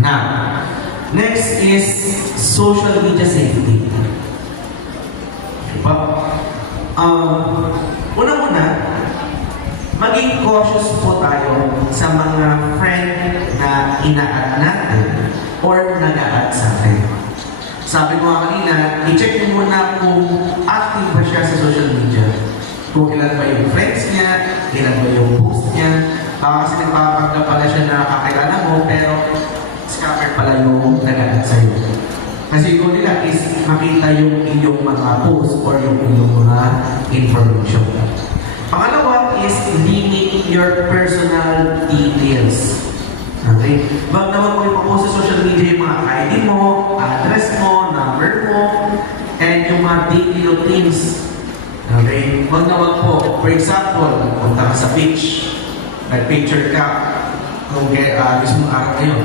Now, next is social media safety. Diba? Una-una, maging cautious po tayo sa mga friend na ina-add natin or nag-a-add sa atin. Sabi ko nga kanina, i-check mo muna kung active ba siya sa social media. Kung ilan ba yung friends niya, ilan ba yung post niya. Kasi nagpapagka pala siya na kakilala mo, pero scammer pala yung nag-a-add sa'yo. Kasi goal nila is makita yung iyong mga post or yung iyong mga information. Pangalawa is limit your personal details. Okay? Wag naman mo ipopost sa social media yung mga ID mo, address mo, number mo, and yung mga daily routines. Okay? Wag na wag po. For example, punta ka sa beach, nag-picture ka, kung gusto mong araw ngayon.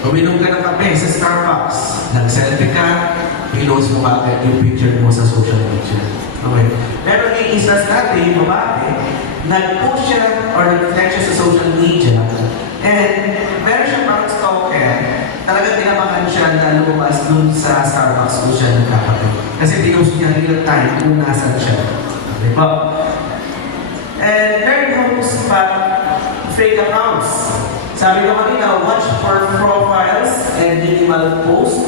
Uminom ka ng kape sa Starbucks, nag-selfie ka, i-post mo agad yung picture mo sa social media. Okay. Pero yung instance natin, yung babae, nag-post siya or nag-flex siya sa social media, and meron siya parang stalker, talagang tinabangan siya na lumabas dun sa Starbucks kung siya nagkakape. Kasi pinost niya real time kung nasan siya. Okay ba? And learn how to spot fake accounts. Sabi ko kanina, watch for profiles and minimal posts,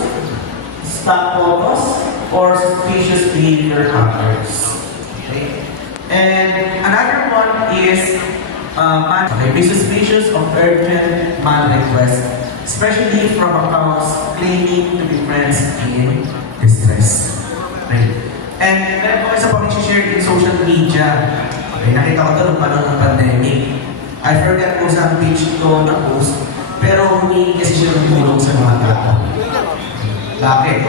stock photos, or suspicious behavior patterns. Okay? And another one is be suspicious of urgent man requests, especially from accounts claiming to be friends in distress. Okay? And meron ko isa pang i-share in social media. Okay? Nakita ko ito nung panahon ng pandemic. I forgot kung saan page ko na post, pero humingi kasi siya ng tulong sa mga tao. Bakit?